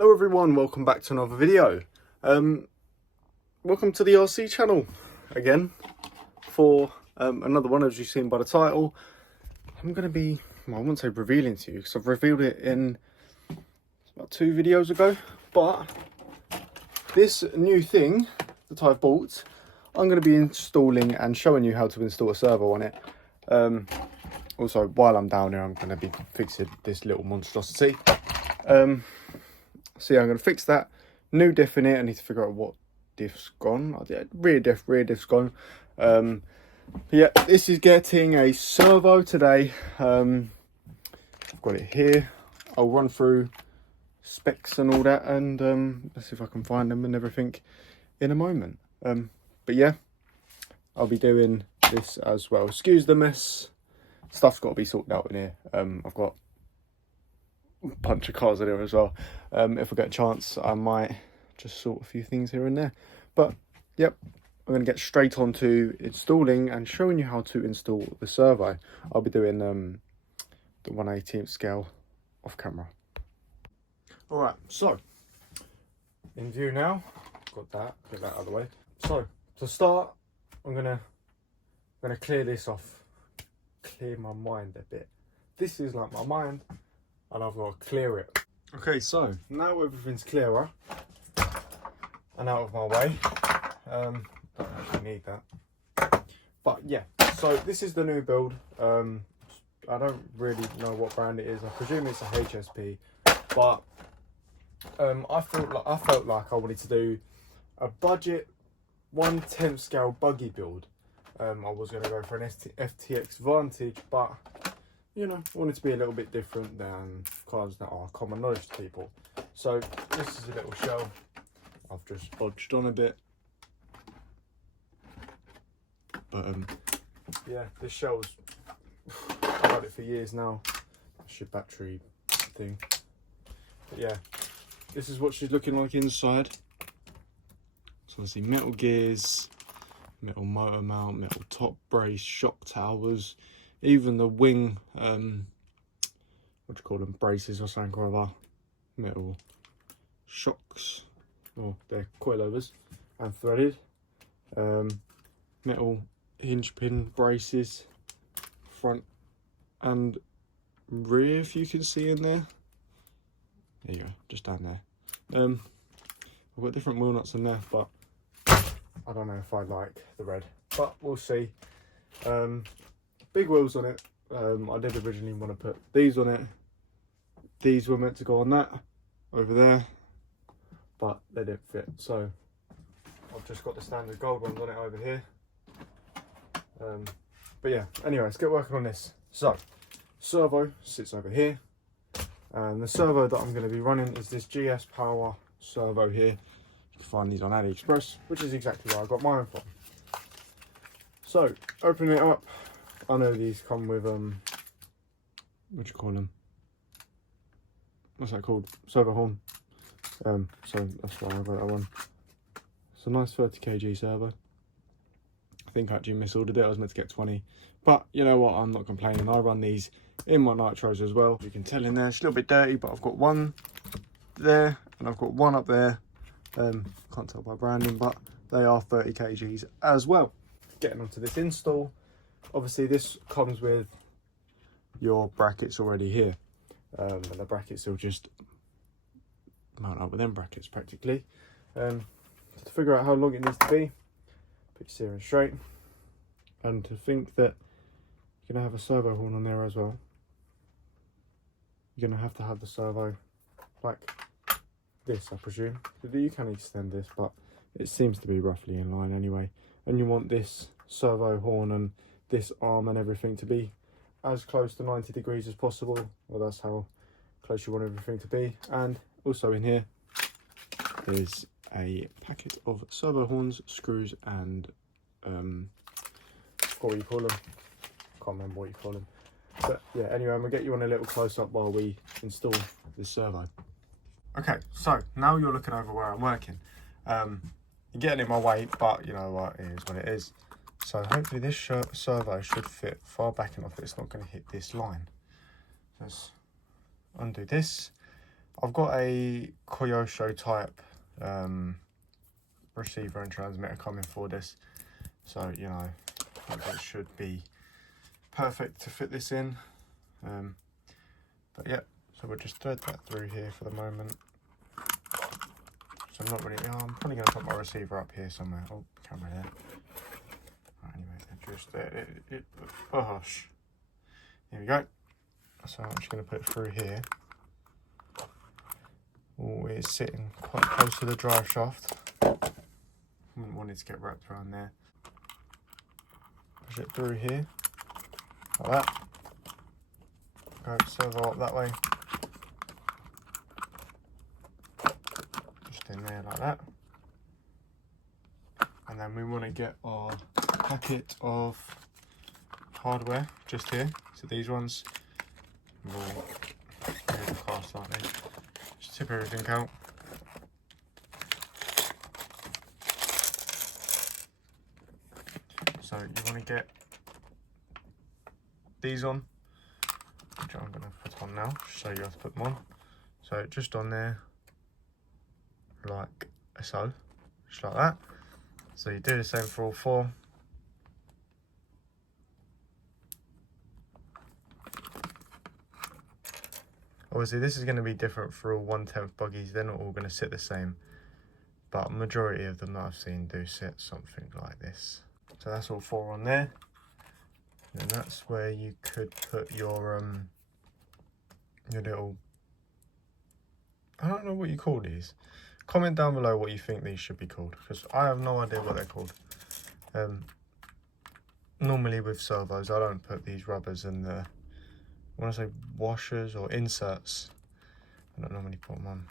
Hello everyone, welcome back to another video. Welcome to the RC channel again for another one. As you've seen by the title, I'm going to be, well, I wouldn't say revealing to you because I've revealed it in about 2 videos ago, but this new thing that I've bought, I'm going to be installing and showing you how to install a servo on it. Also, while I'm down here, I'm going to be fixing this little monstrosity. So yeah, I'm going to fix that. New diff in it. I need to figure out what diff's gone. Rear diff's gone. Yeah, this is getting a servo today. I've got it here. I'll run through specs and all that, and let's see if I can find them and everything in a moment. But yeah, I'll be doing this as well. Excuse the mess. Stuff's got to be sorted out in here. I've got bunch of cars in here as well. If I get a chance, I might just sort a few things here and there. But yep, I'm going to get straight on to installing and showing you how to install the servo. I'll be doing the 1/18th scale off camera. Alright, so in view now. Got that, get that out of the way. So to start, I'm gonna clear this off, clear my mind a bit. This is like my mind, and I've got to clear it. Okay, so now everything's clearer and out of my way. Don't actually need that. But yeah, so this is the new build. I don't really know what brand it is. I presume it's a HSP, but I felt like I wanted to do a budget 1/10 scale buggy build. I was going to go for an FTX Vantage, but you know, I wanted to be a little bit different than cars that are common knowledge to people. So this is a little shell. I've just bodged on a bit, but yeah, this shell's, I've had it for years now. It's your battery thing. But yeah, this is what she's looking like inside. So obviously metal gears, metal motor mount, metal top brace, shock towers. Even the wing, what do you call them, braces or something or other, metal shocks, or they're coilovers and threaded, metal hinge pin braces, front and rear, if you can see in there. There you go, just down there. I've got different wheel nuts in there, but I don't know if I like the red, but we'll see. Big wheels on it. I did originally want to put these on it. These were meant to go on that over there, but they didn't fit. So I've just got the standard gold ones on it over here. But yeah, anyway, let's get working on this. So servo sits over here, and the servo that I'm going to be running is this GS Power servo here. You can find these on AliExpress, which is exactly where I got mine from. So opening it up. I know these come with what do you call them? What's that called? Servo horn. So that's why I got that one. It's a nice 30 kg servo. I think I actually misordered it. I was meant to get 20, but you know what? I'm not complaining. I run these in my nitros as well. You can tell in there it's a little bit dirty, but I've got one there and I've got one up there. Can't tell by branding, but they are 30 kgs as well. Getting onto this install. Obviously this comes with your brackets already here, and the brackets will just mount up with them brackets practically. To figure out how long it needs to be, put your steering straight, and to think that you're going to have a servo horn on there as well. You're going to have the servo like this, I presume. You can extend this, but it seems to be roughly in line anyway. And you want this servo horn and this arm and everything to be as close to 90 degrees as possible. Well, that's how close you want everything to be. And also in here is a packet of servo horns, screws, and what you call them. Can't remember what you call them. But yeah, anyway, I'm gonna get you on a little close up while we install this servo. Okay, so now you're looking over where I'm working. You're getting in my way, but you know what, it is what it is. So hopefully this servo should fit far back enough that it's not going to hit this line. Let's undo this. I've got a Koyosho type receiver and transmitter coming for this, so you know it should be perfect to fit this in. But yeah, so we'll just thread that through here for the moment. So I'm not really, I'm probably going to put my receiver up here somewhere. Oh, camera there. Right, anyway, just there. Oh gosh. Here we go. So I'm just going to put it through here. Oh, it's sitting quite close to the drive shaft. Wouldn't want it to get wrapped around there. Push it through here, like that. Go servo up that way. Just in there like that. And then we want to get our packet of hardware just here. So these ones will cast, aren't they? Just tip everything out. So you want to get these on, which I'm going to put on now, show you how to put them on. So just on there, like so, just like that. So you do the same for all four. Obviously this is going to be different for all 1/10 buggies, they're not all going to sit the same, but majority of them that I've seen do sit something like this. So that's all four on there. And that's where you could put your little, I don't know what you call these. Comment down below what you think these should be called, because I have no idea what they're called. Normally with servos, I don't put these rubbers in the, I want to say washers or inserts. I don't normally put them on,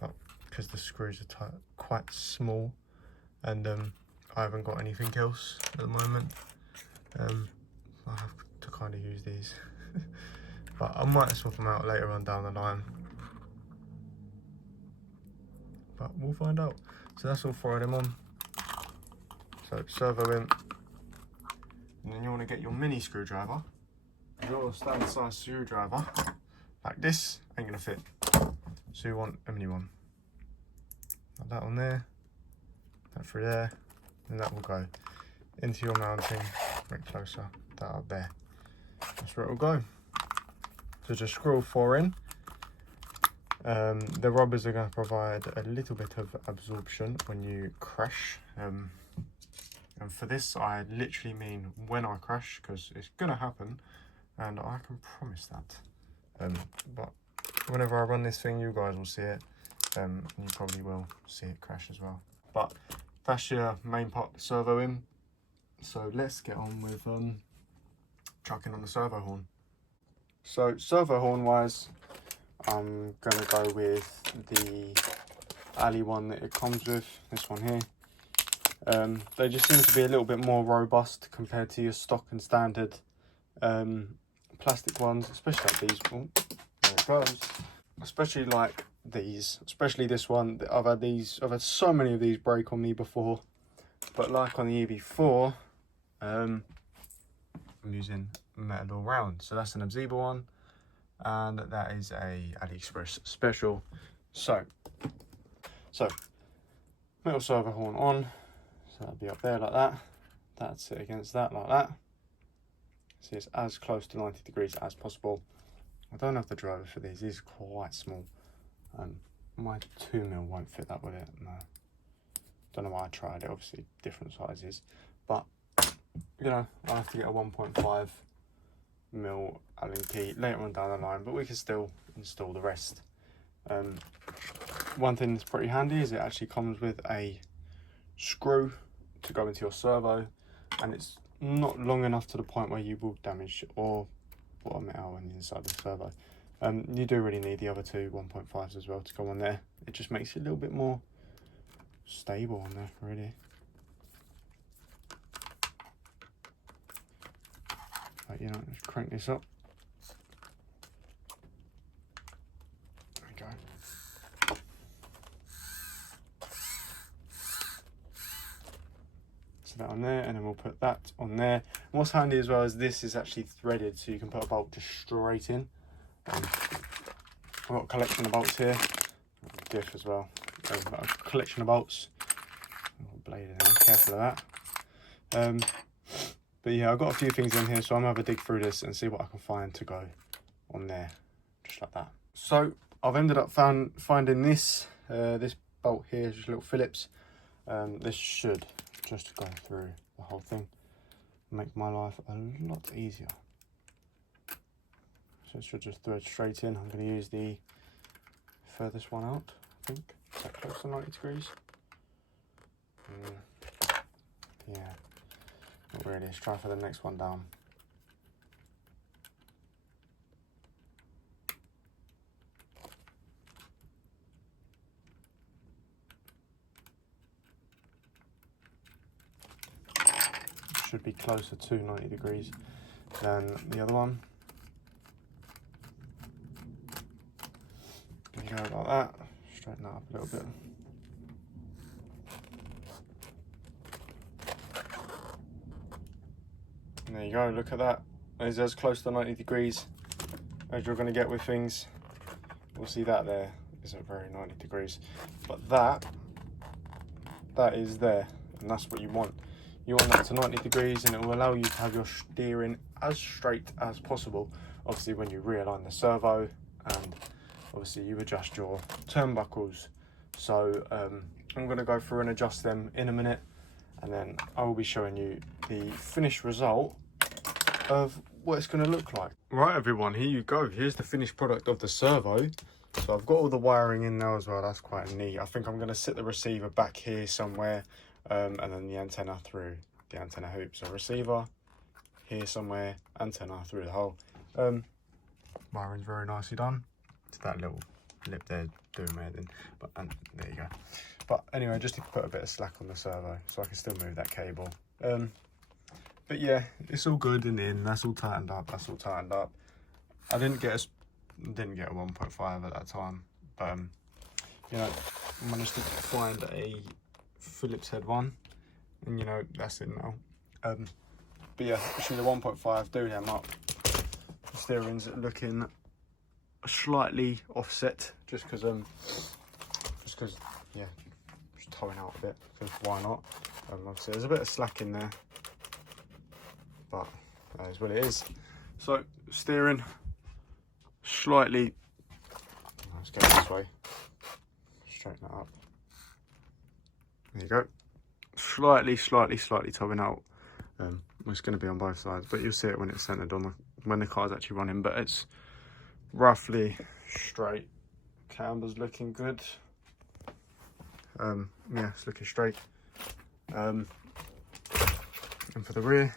but because the screws are tight, quite small, and I haven't got anything else at the moment. I have to kind of use these, but I might swap them out later on down the line. But we'll find out. So that's all four of them on. So servo in, and then you want to get your mini screwdriver. Your standard size screwdriver, like this, ain't gonna fit. So you want a mini one. Like that on there, that through there, and that will go into your mounting. Bring it closer, that up there. That's where it will go. So just screw all four in. The rubbers are going to provide a little bit of absorption when you crash. And for this, I literally mean when I crash, because it's going to happen, and I can promise that. But whenever I run this thing, you guys will see it, and you probably will see it crash as well. But that's your main part, the servo in. So let's get on with chucking on the servo horn. So servo horn wise, I'm gonna go with the Ali one that it comes with, this one here. They just seem to be a little bit more robust compared to your stock and standard plastic ones, especially like these. Oh, there it goes. Especially like these, especially this one. I've had so many of these break on me before, but like on the EV4, I'm using metal all round. So that's an Abziba one, and that is a AliExpress special. So metal servo horn on, so that'll be up there like that. That'd sit against that like that. See, it's as close to 90 degrees as possible. I don't have the driver for these. These are quite small. My 2mm won't fit that, will it? No. Don't know why I tried it. Obviously different sizes, but you know, I'll have to get a 1.5mm Allen key later on down the line, but we can still install the rest. One thing that's pretty handy is it actually comes with a screw to go into your servo, and it's not long enough to the point where you will damage or put a metal on the inside of the servo. You do really need the other two 1.5s as well to go on there. It just makes it a little bit more stable on there, really. But you know, just crank this up. There we go. So that on there, and then we'll put that on there. And what's handy as well is this is actually threaded, so you can put a bolt just straight in. I've got a collection of bolts here, diff as well. A collection of bolts. Blade in there, careful of that. But yeah, I've got a few things in here, so I'm gonna have a dig through this and see what I can find to go on there, just like that. So I've ended up finding this this bolt here, just little Phillips. This should just go through the whole thing, make my life a lot easier. So it should just thread straight in. I'm going to use the furthest one out, I think. Is that close to 90 degrees? Yeah, not really. Let's try for the next one down. Should be closer to 90 degrees than the other one. There you go, like that. Straighten that up a little bit. And there you go, look at that. It's as close to 90 degrees as you're going to get with things. We'll see that there isn't very 90 degrees. But that is there, and that's what you want. You want that to 90 degrees, and it will allow you to have your steering as straight as possible. Obviously when you realign the servo, and obviously you adjust your turnbuckles. So I'm going to go through and adjust them in a minute, and then I will be showing you the finished result of what it's going to look like. Right everyone, here you go. Here's the finished product of the servo. So I've got all the wiring in now as well. That's quite neat. I think I'm going to sit the receiver back here somewhere, and then the antenna through the antenna hoop. So receiver here somewhere, antenna through the hole. Wiring's very nicely done. It's that little lip there doing anything, but there you go. But anyway, just to put a bit of slack on the servo so I can still move that cable. But yeah, it's all good and in. That's all tightened up. That's all tightened up. I didn't get a 1.5 at that time, but you know, I managed to find a Phillips head one, and you know, that's it now. But yeah, actually the 1.5, do them up. The steering's looking slightly offset, just because yeah, just towing out a bit, because why not? Obviously there's a bit of slack in there, but that is what it is. So steering slightly, let's go this way, straighten that up. There you go. Slightly towing out. It's going to be on both sides, but you'll see it when it's centered on when the car's actually running. But it's roughly straight. Camber's looking good. Yeah, it's looking straight. And for the rear,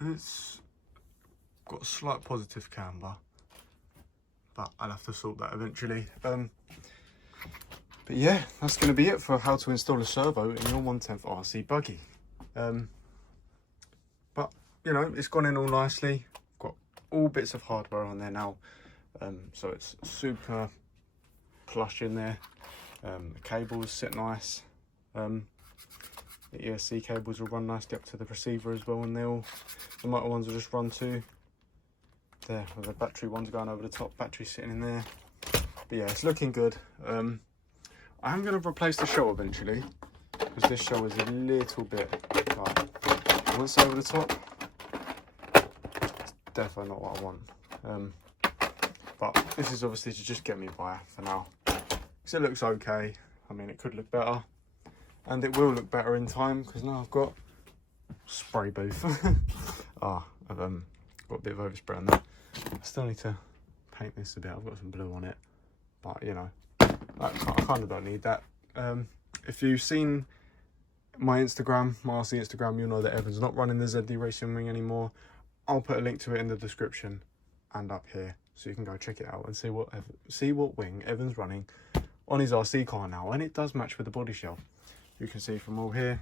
it's got a slight positive camber, but I'll have to sort that eventually. But yeah, that's going to be it for how to install a servo in your 1/10 RC buggy. But you know, it's gone in all nicely. Got all bits of hardware on there now, so it's super plush in there. The cables sit nice. The ESC cables will run nicely up to the receiver as well, and the motor ones will just run to there, with the battery ones going over the top, battery sitting in there. But yeah, it's looking good. I am going to replace the shell eventually, because this shell is a little bit like, once over the top, it's definitely not what I want. But this is obviously to just get me by for now, because it looks okay. I mean, it could look better, and it will look better in time, because now I've got spray booth. I've got a bit of overspray on that. I still need to paint this a bit. I've got some blue on it, but you know, I kind of don't need that. If you've seen my Instagram, my RC Instagram, you'll know that Evan's not running the ZD Racing Wing anymore. I'll put a link to it in the description and up here, so you can go check it out and see what wing Evan's running on his RC car now. And it does match with the body shell. You can see from all here.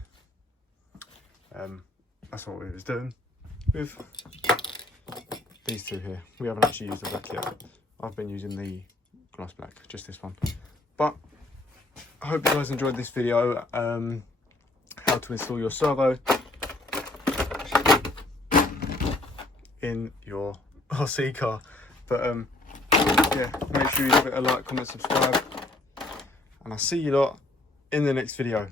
That's what we was doing with these two here. We haven't actually used the black yet. I've been using the gloss black, just this one. But I hope you guys enjoyed this video. How to install your servo in your RC car. But yeah, make sure you give it a like, comment, subscribe, and I'll see you lot in the next video.